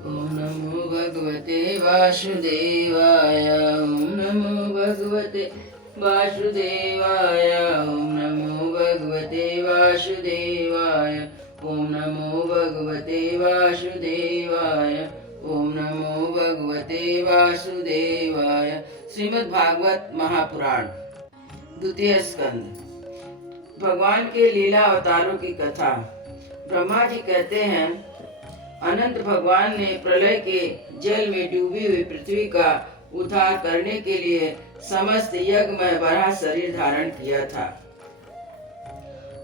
ओम नमो भगवते वासुदेवाय। ओम नमो भगवते वासुदेवाय। ओम नमो भगवते वासुदेवाय। ओम नमो भगवते वासुदेवाय। ओम नमो भगवते वासुदेवाय। श्रीमद् भागवत महापुराण द्वितीय स्कंद। भगवान के लीला अवतारों की कथा। ब्रह्मा जी कहते हैं, अनंत भगवान ने प्रलय के जल में डूबी हुई पृथ्वी का उद्धार करने के लिए समस्त यज्ञमय बराह शरीर धारण किया था।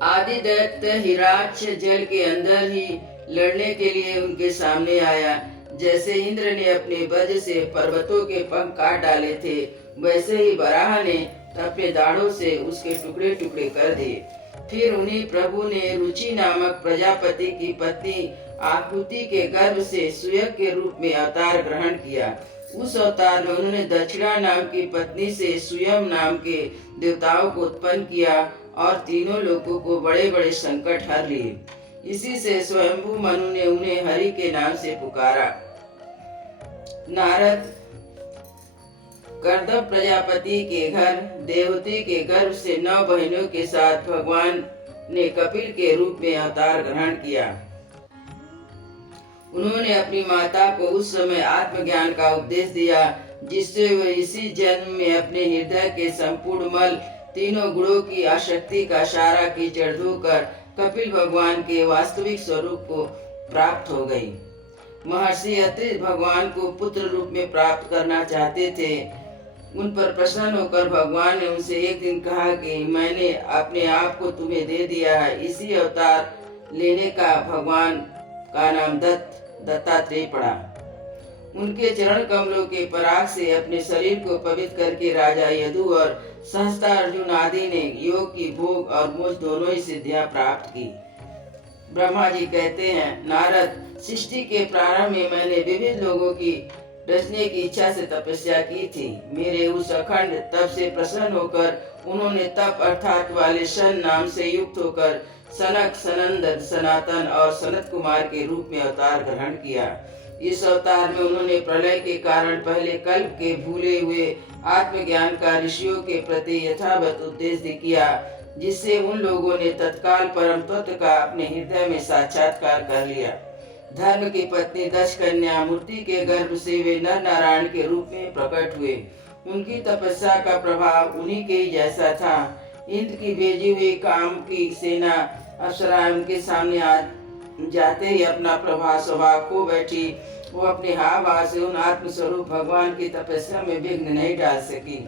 आदि दैत्य हिराक्ष जल के अंदर ही लड़ने के लिए उनके सामने आया। जैसे इंद्र ने अपने वज्र से पर्वतों के पंख काट डाले थे, वैसे ही बराह ने अपने दाढ़ों से उसके टुकड़े टुकड़े कर दिए। फिर उन्हीं प्रभु ने रुचि नामक प्रजापति की पत्नी आकृति के गर्भ से सुयग के रूप में अवतार ग्रहण किया। उस अवतार में उन्होंने दक्षिणा नाम की पत्नी से स्वयं नाम के देवताओं को उत्पन्न किया और तीनों लोगों को बड़े बड़े संकट हर लिए। इसी से स्वयंभू मनु ने उन्हें हरि के नाम से पुकारा। नारद कर्दम प्रजापति के घर देवती के गर्भ से 9 बहनों के साथ भगवान ने कपिल के रूप में अवतार ग्रहण किया। उन्होंने अपनी माता को उस समय आत्मज्ञान का उपदेश दिया, जिससे वे इसी जन्म में अपने हृदय के संपूर्ण मल तीनों गुणों की आसक्ति का सारा कीचड़ धोकर कपिल भगवान के वास्तविक स्वरूप को प्राप्त हो गई। महर्षि अत्रि भगवान को पुत्र रूप में प्राप्त करना चाहते थे। उन पर प्रसन्न होकर भगवान ने उनसे एक दिन कहा कि मैंने अपने आप को तुम्हें दे दिया है। इसी अवतार लेने का भगवान का नाम दत्तात्रेय पड़ा। उनके चरण कमलों के पराग से अपने शरीर को पवित्र करके राजा यदु और सहस्ता अर्जुन आदि ने योग की भोग और मोक्ष दोनों ही सिद्धियां प्राप्त की। ब्रह्मा जी कहते हैं, नारद, सृष्टि के प्रारंभ में मैंने विविध लोगों की रचने की इच्छा से तपस्या की थी। मेरे उस अखंड तप से प्रसन्न होकर उन्होंने तप अर्थात वाले सन नाम से युक्त होकर सनक, सनंदन, सनातन और सनत कुमार के रूप में अवतार ग्रहण किया। इस अवतार में उन्होंने प्रलय के कारण पहले कल्प के भूले हुए आत्मज्ञान का ऋषियों के प्रति यथावत उपदेश किया, जिससे उन लोगों ने तत्काल परम तत्व का अपने हृदय में साक्षात्कार कर लिया। धर्म की पत्नी दक्ष कन्या मूर्ति के गर्भ से वे नर नारायण के रूप में प्रकट हुए। उनकी तपस्या का प्रभाव उन्हीं के ही जैसा था। इंद्र की भेजी हुई काम की सेना अप्सराएं उनके सामने आ जाते ही अपना प्रभाव स्वभाव खो बैठी। वो अपने हाव भाव से उन आत्मस्वरूप भगवान की तपस्या में विघ्न नहीं डाल सकी।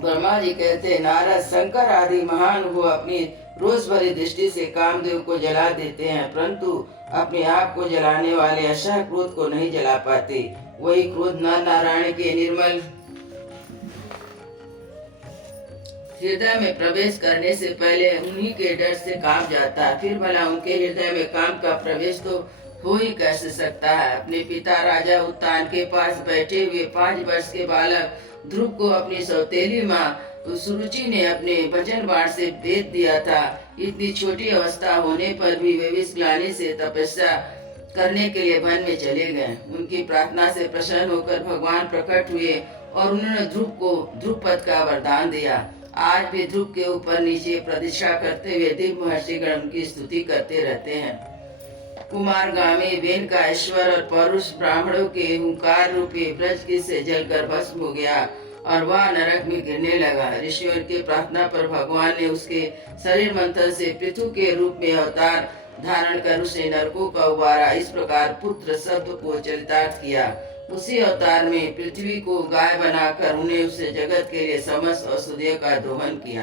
ब्रह्मा जी कहते, नारद, शंकर आदि महान वो अपनी रोज भरी दृष्टि से कामदेव को जला देते हैं, परंतु अपने आप को जलाने वाले असह क्रोध को नहीं जला पाते। वही क्रोध नर नारायण के निर्मल हृदय में प्रवेश करने से पहले उन्हीं के डर से कांप जाता है। फिर भला उनके हृदय में काम का प्रवेश तो हो ही कैसे सकता है। अपने पिता राजा उत्तान के पास बैठे हुए 5 वर्ष के बालक ध्रुव को अपनी सौतेली माँ सुरुचि ने अपने वचन बाण से भेद दिया था। इतनी छोटी अवस्था होने पर भी वे इस ग्लानि से तपस्या करने के लिए वन में चले गए। उनकी प्रार्थना से प्रसन्न होकर भगवान प्रकट हुए और उन्होंने ध्रुव को ध्रुव पद का वरदान दिया। आज भी ध्रुव के ऊपर नीचे प्रतीक्षा करते हुए दिव्य महर्षिगण उनकी स्तुति करते रहते हैं। कुमार गामी वेन का ईश्वर और पौरुष ब्राह्मणों के हुंकार रूपी ब्रज की से जलकर भस्म हो गया और वह नरक में गिरने लगा। ऋषियों की प्रार्थना पर भगवान ने उसके शरीर मंथन से पृथु के रूप में अवतार धारण कर उसे नरकों का उबारा। इस प्रकार पुत्र शब्द को चरितार्थ किया। उसी अवतार में पृथ्वी को गाय बनाकर उन्हें उसे जगत के लिए समस्त औषधियों का दोहन किया।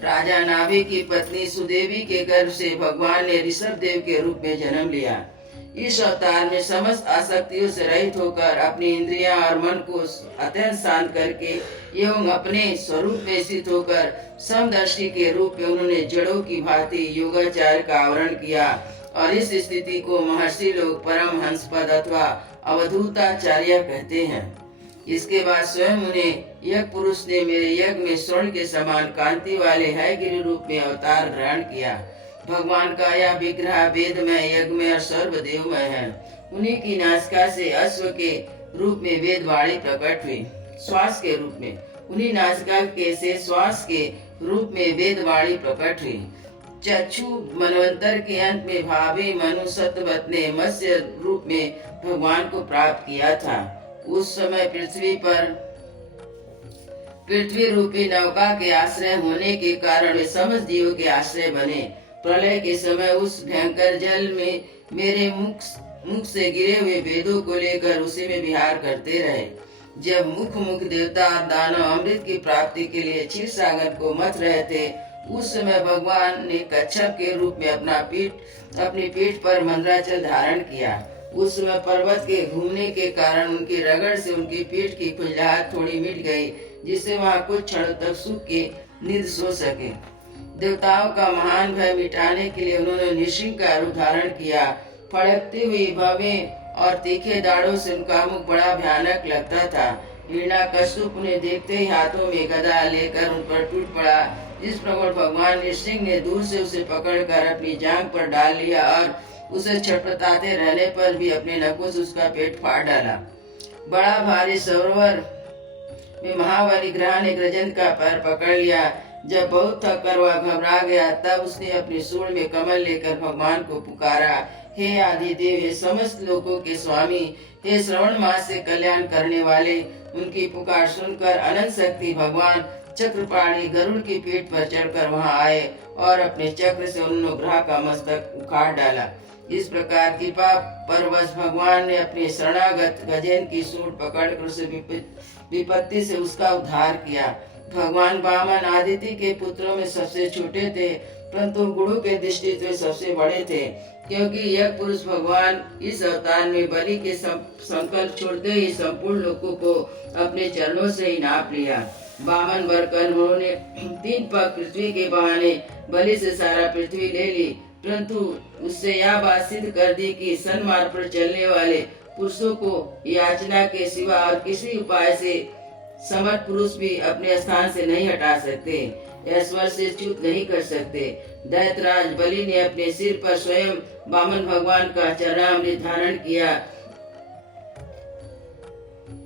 राजा नाभि की पत्नी सुदेवी के गर्भ से भगवान ने ऋषभ देव के रूप में जन्म लिया। इस अवतार में समस्त आसक्तियों से रहित होकर अपनी इंद्रियां और मन को अत्यंत शांत करके एवं अपने स्वरूप में स्थित होकर समदर्शी के रूप में उन्होंने जड़ों की भांति योगाचार का आवरण किया और इस स्थिति को महर्षि लोग परम हंस पद अथवा अवधूताचार्य कहते हैं। इसके बाद स्वयं उन्हें यज्ञ पुरुष ने मेरे यज्ञ में स्वर्ण के समान कांति वाले है गिरि रूप में अवतार ग्रहण किया। भगवान का यह विग्रह वेदमय, यज्ञमय और सर्वदेवमय है। उन्हीं की नासिका से अश्व के रूप में वेदवाणी प्रकट हुई। श्वास के रूप में उन्हीं नासिका के से श्वास के रूप में वेदवाणी प्रकट हुई। चक्षु मनवंतर के अंत में भावी मनु सतवत ने मत्स्य रूप में भगवान को प्राप्त किया था। उस समय पृथ्वी रूपी नौका के आश्रय होने के कारण वे समस्त जीवों के आश्रय बने। प्रलय के समय उस भयंकर जल में मेरे मुख से गिरे हुए वेदों को लेकर उसी में विहार करते रहे। जब मुख देवता और दानव अमृत की प्राप्ति के लिए क्षीर सागर को मथ रहे थे, उस समय भगवान ने कच्छप के रूप में अपनी पीठ पर मंदराचल धारण किया। उस समय पर्वत के घूमने के कारण उनकी रगड़ से उनकी पीठ की खुजलाहट थोड़ी मिट गई, जिससे वहां कुछ क्षणों तक सुख की नींद सो सके। देवताओं का महान भय मिटाने के लिए उन्होंने नृसिंह का रूप धारण किया। फड़कती हुई भवें और तीखे दाढ़ों से उनका मुख बड़ा भयानक लगता था। हिरण्याकश्यप उन्हें देखते ही हाथों में गदा लेकर उन पर टूट पड़ा। जिस प्रकार भगवान नृसिंह ने दूर से उसे पकड़कर अपनी जांघ पर डाल लिया और उसे छटपटाते रहने पर भी अपने नखों से उसका पेट फाड़ डाला। बड़ा भारी सरोवर में महाबली ग्रह ने गजन का पैर पकड़ लिया। जब बहुत थक कर वह घबरा गया, तब उसने अपनी सूंड में कमल लेकर भगवान को पुकारा, हे आदिदेव, हे समस्त लोकों के स्वामी, हे श्रवण मास से कल्याण करने वाले। उनकी पुकार सुनकर अनंत शक्ति भगवान चक्रपाणी गरुड़ की पीठ पर चढ़कर वहां आए और अपने चक्र से उन ग्रह का मस्तक उखाड़ डाला। इस प्रकार कृपा परवश भगवान ने अपने शरणागत गजेन की सूंड पकड़कर उसे विपत्ति से उसका उद्धार किया। भगवान वामन आदित्य के पुत्रों में सबसे छोटे थे, परंतु गुरु के दृष्टि से सबसे बड़े थे, क्योंकि यह पुरुष भगवान इस अवतार में बलि के संकल्प छोड़ते ही संपूर्ण लोगों को अपने चरणों से ही नाप लिया। वामन बनकर उन्होंने 3 पग पृथ्वी के बहाने बलि से सारा पृथ्वी ले ली, परंतु उससे यह बात सिद्ध कर दी कि सन्मार्ग पर चलने वाले पुरुषों को याचना के सिवा और किसी उपाय से समर्थ पुरुष भी अपने स्थान से नहीं हटा सकते, ऐश्वर्य से च्युत नहीं कर सकते। दैत्यराज बलि ने अपने सिर पर स्वयं वामन भगवान का चरणामृत धारण किया।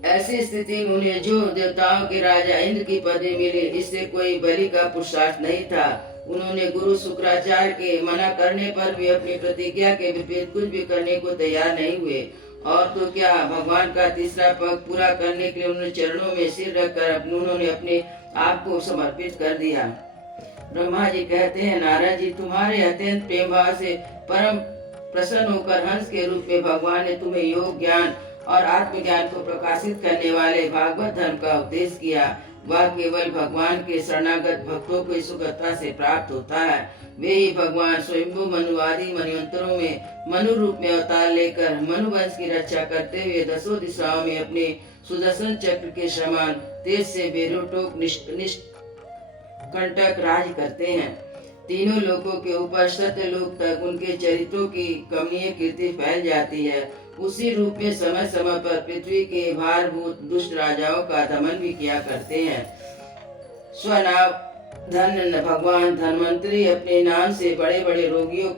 ऐसी स्थिति में उन्हें जो देवताओं के राजा इंद्र की पदवी मिली, इससे कोई बलि का पुरुषार्थ नहीं था। उन्होंने गुरु शुक्राचार्य के मना करने पर भी अपनी प्रतिज्ञा के विपरीत कुछ भी करने को तैयार नहीं हुए। और तो क्या, भगवान का तीसरा पग पूरा करने के लिए उन्होंने चरणों में सिर रखकर उन्होंने अपने आप को समर्पित कर दिया। ब्रह्मा जी कहते हैं, नारद जी, तुम्हारे अत्यंत प्रेम भाव से परम प्रसन्न होकर हंस के रूप में भगवान ने तुम्हें योग ज्ञान और आत्मज्ञान को प्रकाशित करने वाले भागवत धर्म का उपदेश किया। वह केवल भगवान के शरणागत भक्तों को सुगतता से प्राप्त होता है। वे ही भगवान स्वयंभू मनुवादी मनवंतरों में मनु रूप में अवतार लेकर मनुवंश की रक्षा करते हुए 10 दिशाओं में अपने सुदर्शन चक्र के समान तेज से बेरोटोक निष्कंटक राज करते हैं। तीनों लोकों के ऊपर सत्यलोक तक उनके चरित्रों की कमनीय कीर्ति फैल जाती है। उसी रूप में समय समय पर पृथ्वी के भारभूत दुष्ट राजाओं का दमन भी किया करते हैं। स्वनाम धन भगवान धन्वंतरी अपने नाम से बड़े बड़े रोगियों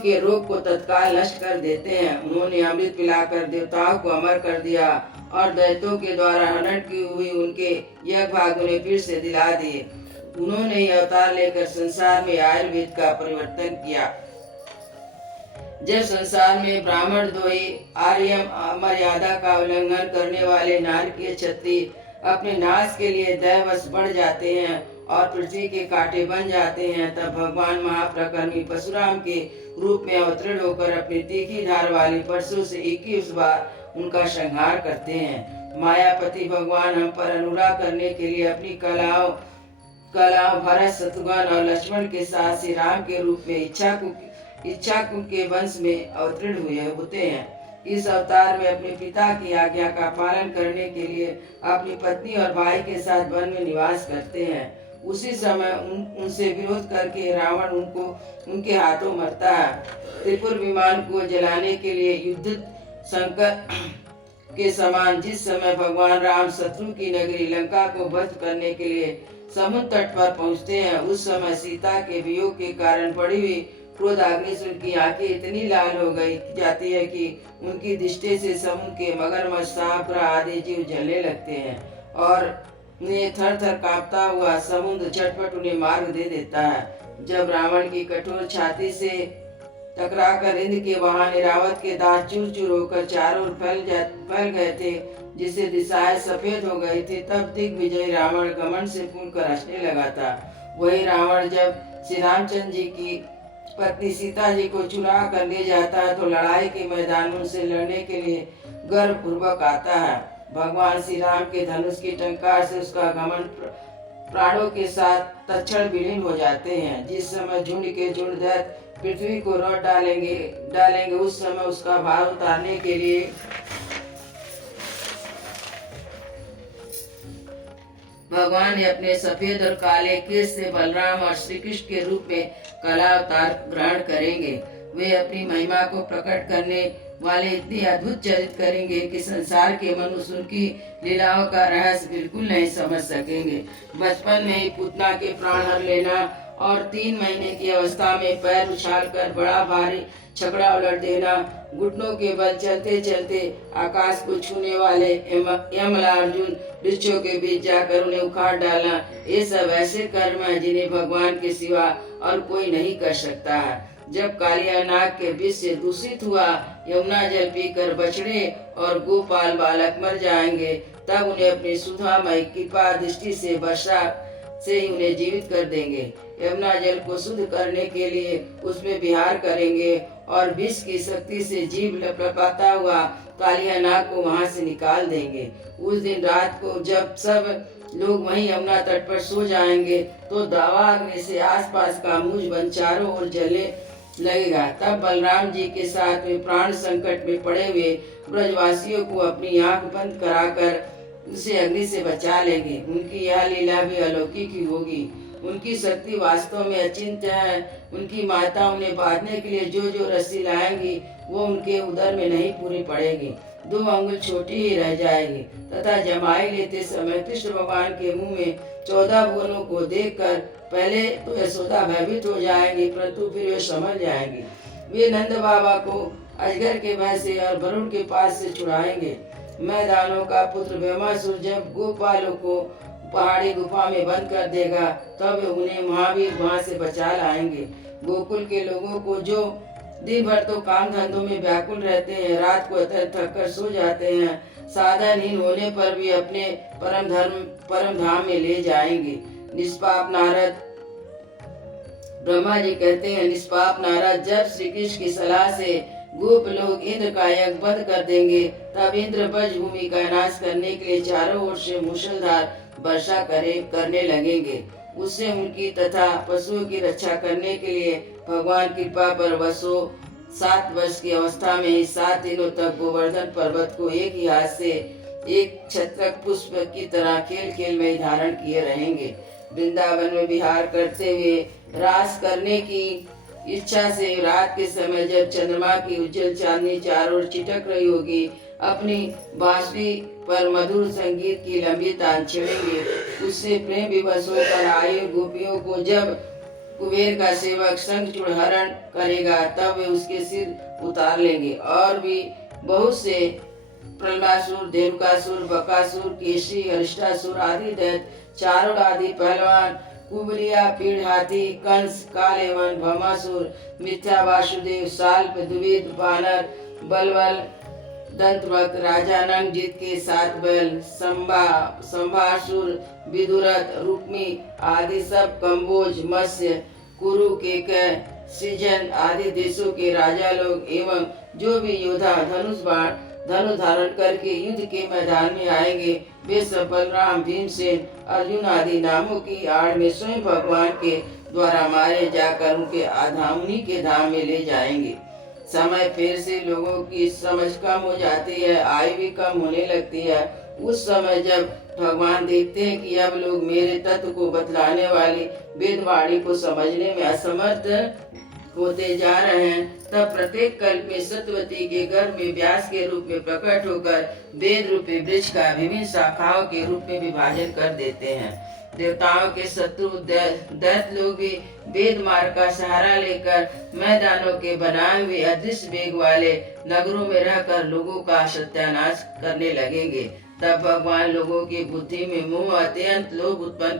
के रोग को तत्काल नष्ट कर देते हैं। उन्होंने अमृत पिलाकर देवताओं को अमर कर दिया और दैत्यों के द्वारा हनन की हुई उनके यह भाग उन्हें फिर से दिला दिए। उन्होंने यह अवतार लेकर संसार में आयुर्वेद का परिवर्तन किया। जब संसार में ब्राह्मण द्रोही आर्य मर्यादा का उल्लंघन करने वाले नारकीय क्षत्रिय अपने नाश के लिए दैवश बढ़ जाते हैं और पृथ्वी के कांटे बन जाते हैं, तब भगवान महाप्रकर्मी परशुराम के रूप में अवतरण होकर अपनी तीखी धार वाली परशु से 21 बार उनका संहार करते हैं। मायापति भगवान हम पर अनुराग करने के लिए अपनी कलाओं भरत शत्रुघ्न और लक्ष्मण के साथ श्री राम के रूप में इच्छाकु के वंश में अवतरण होते हैं। इस अवतार में अपने पिता की आज्ञा का पालन करने के लिए अपनी पत्नी और भाई के साथ वन में निवास करते हैं। उसी समय उनसे विरोध करके रावण उनके हाथों मरता है। त्रिपुर विमान को जलाने के लिए युद्ध संकट के समान जिस समय भगवान राम शत्रु की नगरी लंका को वध करने के लिए समुद्र तट पर पहुँचते हैं, उस समय सीता के वियोग के कारण पड़ी हुई क्रोध अग्नि से उनकी आंखें इतनी लाल हो गई जाती है कि उनकी दृष्टि से समुद्र के मगरमच्छ, सांप आदि जीव जलने लगते हैं और उन्हें थर थर कांपता हुआ समुद्र झटपट उन्हें मार्ग दे देता है। जब रावण की कठोर छाती से टकराकर इंद्र के वाहन ऐरावत के दांत चूर चूर होकर चारों ओर फैल गए थे, जिससे दिशाएं सफेद हो गई थी, तब दिग्विजय रावण घमंड से फूल कर हंसने लगा था। वही रावण जब श्री रामचंद्र जी की पत्नी सीता जी को चुरा कर ले जाता है तो लड़ाई के मैदान में उनसे लड़ने के लिए गर्व पूर्वक आता है। भगवान श्री राम के धनुष की टंकार से उसका घमंड प्राणों के साथ तत्क्षण विलीन हो जाते हैं। जिस समय झुंड के झुंड दैत्य पृथ्वी को रौंद डालेंगे उस समय उसका भार उतारने के लिए भगवान ने अपने सफेद और काले केश से बलराम और श्री कृष्ण के रूप में कला अवतार ग्रहण करेंगे। वे अपनी महिमा को प्रकट करने वाले इतनी अद्भुत चरित करेंगे कि संसार के मनुष्य उनकी लीलाओं का रहस्य बिल्कुल नहीं समझ सकेंगे। बचपन में ही पुतना के प्राण हर लेना और 3 महीने की अवस्था में पैर उछालकर बड़ा भारी छकड़ा उलट देना, घुटनों के बल चलते चलते आकाश को छूने वाले यमलार्जुन वृक्षों के बीच जाकर उन्हें उखाड़ डालना, ये सब ऐसे कर्म है जिन्हें भगवान के सिवा और कोई नहीं कर सकता है। जब कालिया नाग के विष से दूषित हुआ यमुना जल पीकर बछड़े और गोपाल बालक मर जाएंगे, तब उन्हें अपनी सुधामय कृपा दृष्टि से वर्षा से ही उन्हें जीवित कर देंगे। यमुना जल को शुद्ध करने के लिए उसमें विहार करेंगे और विष की शक्ति से जीव लपलपाता हुआ कालिया नाग को वहां से निकाल देंगे। उस दिन रात को जब सब लोग वहीं यमुना तट पर सो जाएंगे तो दावा अग्नि से आसपास का मुझ बन चारों ओर जलने लगेगा। तब बलराम जी के साथ में प्राण संकट में पड़े हुए ब्रजवासियों को अपनी आंख बंद कराकर उसे अग्नि से बचा लेंगे। उनकी यह लीला भी अलौकिक ही होगी। उनकी शक्ति वास्तव में अचिंत्य है। उनकी माता उन्हें बांधने के लिए जो जो रस्सी लाएंगी वो उनके उदर में नहीं पूरी पड़ेगी, 2 अंगुल छोटी ही रह जाएगी तथा जमाई लेते समय कृष्ण भगवान के मुंह में 14 भुवनों को देखकर पहले तो यशोदा भयभीत हो जाएंगी, परंतु फिर वे समझ जाएंगी। वे नंद बाबा को अजगर के भय से और वरुण के पास से छुड़ाएंगे। मैदानों का पुत्र भीमासुर जब गोपालों को पहाड़ी गुफा में बंद कर देगा तब उन्हें महावीर वहां से बचा लाएंगे। गोकुल के लोगों को जो दिन भर तो काम धंधों में व्याकुल रहते हैं, रात को थक कर सो जाते हैं, साधनहीन होने पर भी अपने परम धाम में ले जाएंगे। निष्पाप नारद ब्रह्मा जी कहते हैं, निष्पाप नारद जब श्री कृष्ण की सलाह से गोप लोग इंद्र का यज्ञ बंद कर देंगे तब इंद्र ब्रज भूमि का नाश करने के लिए चारों ओर से मूसलाधार वर्षा करने लगेंगे। उससे उनकी तथा पशुओं की रक्षा करने के लिए भगवान कृपा पर वसो 7 वर्ष की अवस्था में ही 7 दिनों तक गोवर्धन पर्वत को एक ही हाथ से एक छत्रक पुष्प की तरह खेल खेल में धारण किए रहेंगे। वृंदावन में विहार करते हुए रास करने की इच्छा से रात के समय जब चंद्रमा की उज्जवल चांदनी चारों ओर चिटक रही होगी, अपनी बांसुरी पर मधुर संगीत की लंबी तान छेड़ेंगे। उससे प्रेम विवश होकर आए गोपियों को जब कुबेर का सेवक शंखचूड़ हरण करेगा तब वे उसके सिर उतार लेंगे। और भी बहुत से प्रहलादसुर, धेनुकासुर, बकासुर, केशी, अरिष्टासुर आदि दैत्य, चारों आदि पहलवान, कुबलिया, पीड़ हाथी, कंस, कालेवन, भमासुर, मिथ्या वासुदेव, साल्प, द्विविद, बानर, बलबल, दंतवक्त, राजा नंगजीत के 7 बैल, संभासुर, विदुरथ, रुक्मी आदि सब, कंबोज, मत्स्य, कुरु, केकय, सृजन आदि देशों के राजा लोग एवं जो भी योद्धा धनुष धारण करके युद्ध के मैदान में आएंगे, वे सब बलराम, भीमसेन, अर्जुन आदि नामों की आड़ में स्वयं भगवान के द्वारा मारे जाकर उन्हीं के धाम में ले जाएंगे। समय फिर से लोगों की समझ कम हो जाती है, आयु भी कम होने लगती है। उस समय जब भगवान देखते हैं कि अब लोग मेरे तत्व को बतलाने वाली वेदवाणी को समझने में असमर्थ होते जा रहे हैं, तब प्रत्येक कल्प में सत्यवती के गर्भ में व्यास के रूप में प्रकट होकर वेद रूपी वृक्ष का विभिन्न शाखाओं के रूप में विभाजन कर देते हैं। देवताओं के शत्रु दैत्य लोग भी वेद मार्ग का सहारा लेकर मैदानों के बनाए हुए अदृश्य वेग वाले नगरों में रहकर लोगों का सत्यानाश करने लगेंगे। तब भगवान लोगों की बुद्धि में मोह अत्यंत लोभ उत्पन्न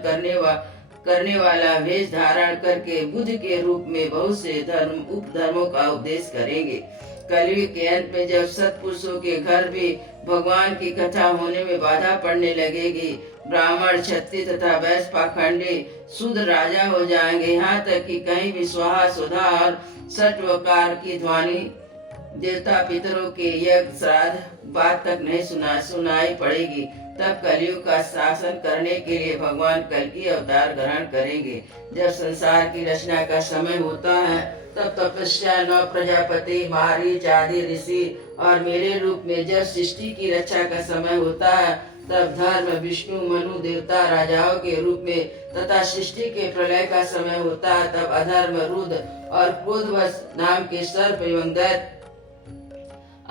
करने वाला वेश धारण करके बुद्ध के रूप में बहुत से उपधर्मों का उपदेश करेंगे। कलयुग के अंत में जब सत्पुरुषों के घर भी भगवान की कथा होने में बाधा पड़ने लगेगी, ब्राह्मण, क्षत्रिय तथा वैश्य पाखंडी शुद्ध राजा हो जाएंगे। यहाँ तक कि कहीं भी स्वाहा सुधा और षट्वकार की ध्वनि देवता पितरों के यज्ञ श्राद्ध बात तक नहीं सुनाई पड़ेगी। तब कलयुग का शासन करने के लिए भगवान कल्कि अवतार ग्रहण करेंगे। जब संसार की रचना का समय होता है तब तपस्या नौ प्रजापति, मारीच आदि ऋषि और मेरे रूप में जब सृष्टि की रक्षा का समय होता है तब धर्म, विष्णु, मनु देवता राजाओं के रूप में तथा सृष्टि के प्रलय का समय होता है तब अधर्म, रुद्र और क्रोधवश नाम के सर्प एवं दैत्य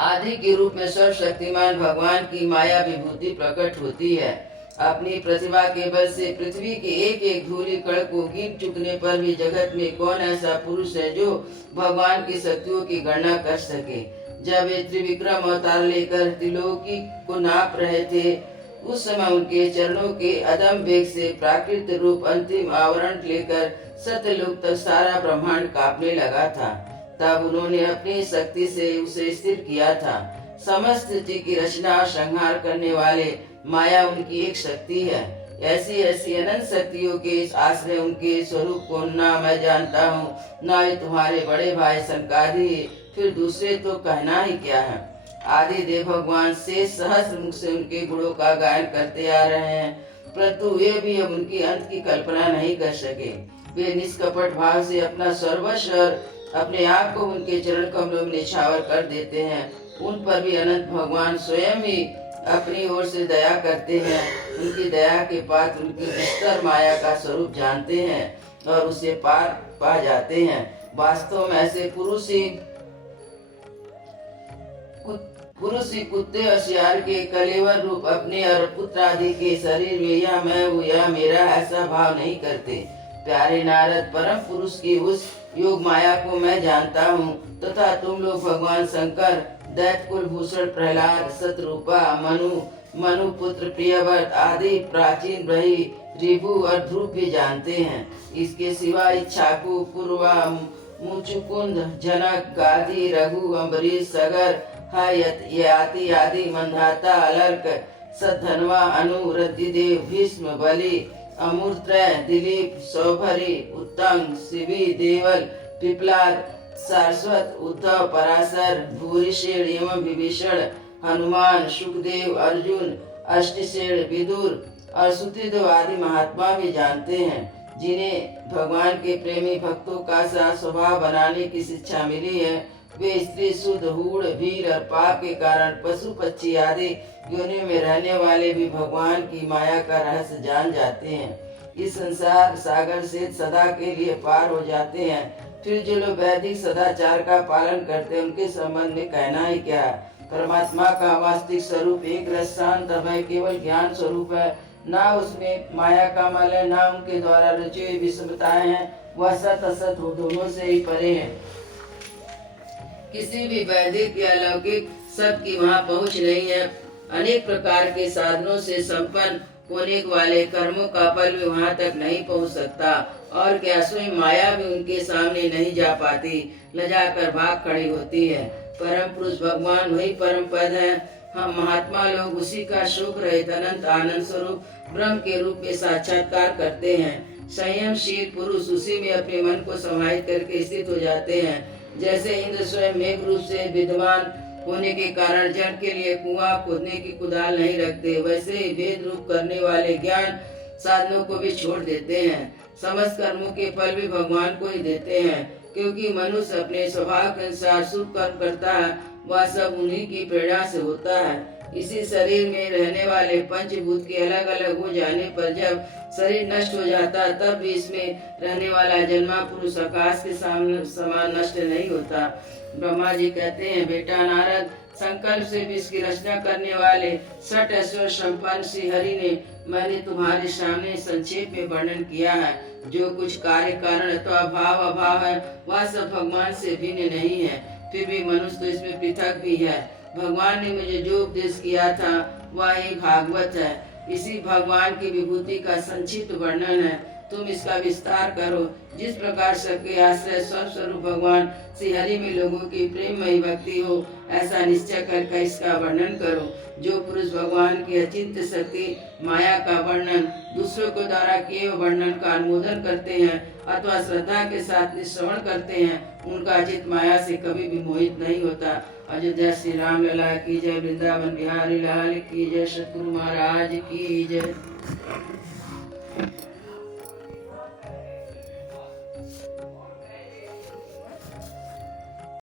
आदि के रूप में सर्वशक्तिमान भगवान की माया विभूति प्रकट होती है। अपनी प्रतिभा के बल से पृथ्वी के एक एक धूलि कण को गिन चुकने पर भी जगत में कौन ऐसा पुरुष है जो भगवान की शक्तियों की गणना कर सके। जब वे त्रिविक्रम अवतार लेकर त्रिलोकी को नाप रहे थे उस समय उनके चरणों के अदम वेग से प्राकृत रूप अंतिम आवरण लेकर सत्यलोक तक सारा ब्रह्मांड कांपने लगा था। तब उन्होंने अपनी शक्ति से उसे स्थिर किया था। समस्त चीज की रचना और संहार करने वाले माया उनकी एक शक्ति है। ऐसी ऐसी अनंत शक्तियों के इस आश्रय उनके स्वरूप को ना मैं जानता हूँ, ना ये तुम्हारे बड़े भाई सनकादि, फिर दूसरे तो कहना ही क्या है। आदि देव भगवान से सहस्र मुख से उनके गुणों का गायन करते आ रहे हैं, परंतु वे भी अब उनकी अंत की कल्पना नहीं कर सके। वे निष्कपट भाव से अपना सर्वस्व अपने आप को उनके चरण कमलों में निछावर कर देते हैं। उन पर भी अनंत भगवान स्वयं ही अपनी ओर से दया करते हैं। उनकी दया के पात्र उनकी विस्तर माया का स्वरूप जानते हैं और उसे पार पा जाते हैं। वास्तव में ऐसे पुरुष ही कुत्ते और सियार के कलेवर रूप अपने और पुत्र आदि के शरीर में यह मैं हूँ, यह मेरा ऐसा भाव नहीं करते। प्यारे नारद, परम पुरुष की उस योग माया को मैं जानता हूँ तथा तुम लोग भगवान शंकर, दैत्य कुल भूषण प्रहलाद, शत्रुपा, मनु पुत्र प्रियव्रत आदि प्राचीन ब्रही, रिभु और ध्रुव भी जानते हैं। इसके सिवा इच्छाकु, पूर्वा, मुचुकुंद, जनक, गाधी, रघु, अम्बरीश, सगर, यति आदि, मंधाता, अलर्क, सद्धनवा, अनु, रतिदेव, भीष्म, बलि, अमूर्त्रय, दिलीप, सौभरी, उत्तंग, शिवी, देवल, पिपलाद, सारस्वत, उद्धव, पराशर, भूरिशेण एवं विभीषण, हनुमान, सुखदेव, अर्जुन, अष्टसेन, विदुर और सुतदेव आदि महात्मा भी जानते हैं। जिन्हें भगवान के प्रेमी भक्तों का सा स्वभाव बनाने की शिक्षा मिली है, वे स्त्री, शुद्ध, हूढ़, वीर और पाप के कारण पशु पक्षी आदि योनियों में रहने वाले भी भगवान की माया का रहस्य जान जाते हैं। इस संसार सागर से सदा के लिए पार हो जाते हैं। फिर जो लोग वैदिक सदाचार का पालन करते हैं उनके संबंध में कहना ही क्या। परमात्मा का वास्तविक स्वरूप एक रस शांत अभय केवल ज्ञान स्वरूप है। ना उसमें माया का मल है, ना उनके द्वारा रची हुई विषमताएं हैं। वह सत असत हो दोनों से ही परे है। किसी भी वैदिक या लौकिक सब की वहाँ पहुँच नहीं है। अनेक प्रकार के साधनों से संपन्न होने वाले कर्मों का फल भी वहाँ तक नहीं पहुँच सकता। और क्या स्वयं माया भी उनके सामने नहीं जा पाती, लजाकर भाग खड़ी होती है। परम पुरुष भगवान वही परम पद है। हम महात्मा लोग उसी का सुख रहित अनंत आनंद स्वरूप ब्रह्म के रूप में साक्षात्कार करते हैं। संयमशील पुरुष उसी में अपने मन को समाहित करके स्थित हो जाते हैं। जैसे इंद्र स्वयं मेघ रूप से विद्यमान होने के कारण जल के लिए कुआं खोदने की कुदाल नहीं रखते, वैसे ही भेद रूप करने वाले ज्ञान साधनों को भी छोड़ देते हैं। समस्त कर्मों के फल भी भगवान को ही देते हैं, क्योंकि मनुष्य अपने स्वभाव के अनुसार शुभ कर्म करता है, वह सब उन्हीं की प्रेरणा से होता है। इसी शरीर में रहने वाले पंचभूत के अलग अलग हो जाने पर जब शरीर नष्ट हो जाता है तब भी इसमें रहने वाला जन्मा पुरुष आकाश के समान नष्ट नहीं होता। ब्रह्मा जी कहते हैं, बेटा नारद, संकल्प से विश्व की रचना करने वाले सठ ऐश्वर्य संपन्न श्री हरि ने मैंने तुम्हारे सामने संक्षेप में वर्णन किया है। जो कुछ कार्य कारण अथवा भाव अभाव है वह सब भगवान से भिन्न नहीं है, फिर भी मनुष्य तो इसमें पृथक भी है। भगवान ने मुझे जो उपदेश किया था वह ही भागवत है। इसी भगवान की विभूति का संक्षिप्त वर्णन है, तुम इसका विस्तार करो। जिस प्रकार सबके आश्रय स्वरूप भगवान श्री हरि में लोगों की प्रेममयी भक्ति हो, ऐसा निश्चय करके इसका वर्णन करो। जो पुरुष भगवान की अचिंत्य शक्ति माया का वर्णन दूसरों के द्वारा किए वर्णन का अनुमोदन करते हैं अथवा श्रद्धा के साथ श्रवण करते हैं, उनका चित्त माया से कभी भी मोहित नहीं होता। अयोध्या श्री राम लला की जय, वृंदावन बिहारी लाल की जय, सतगुरु महाराज की जय।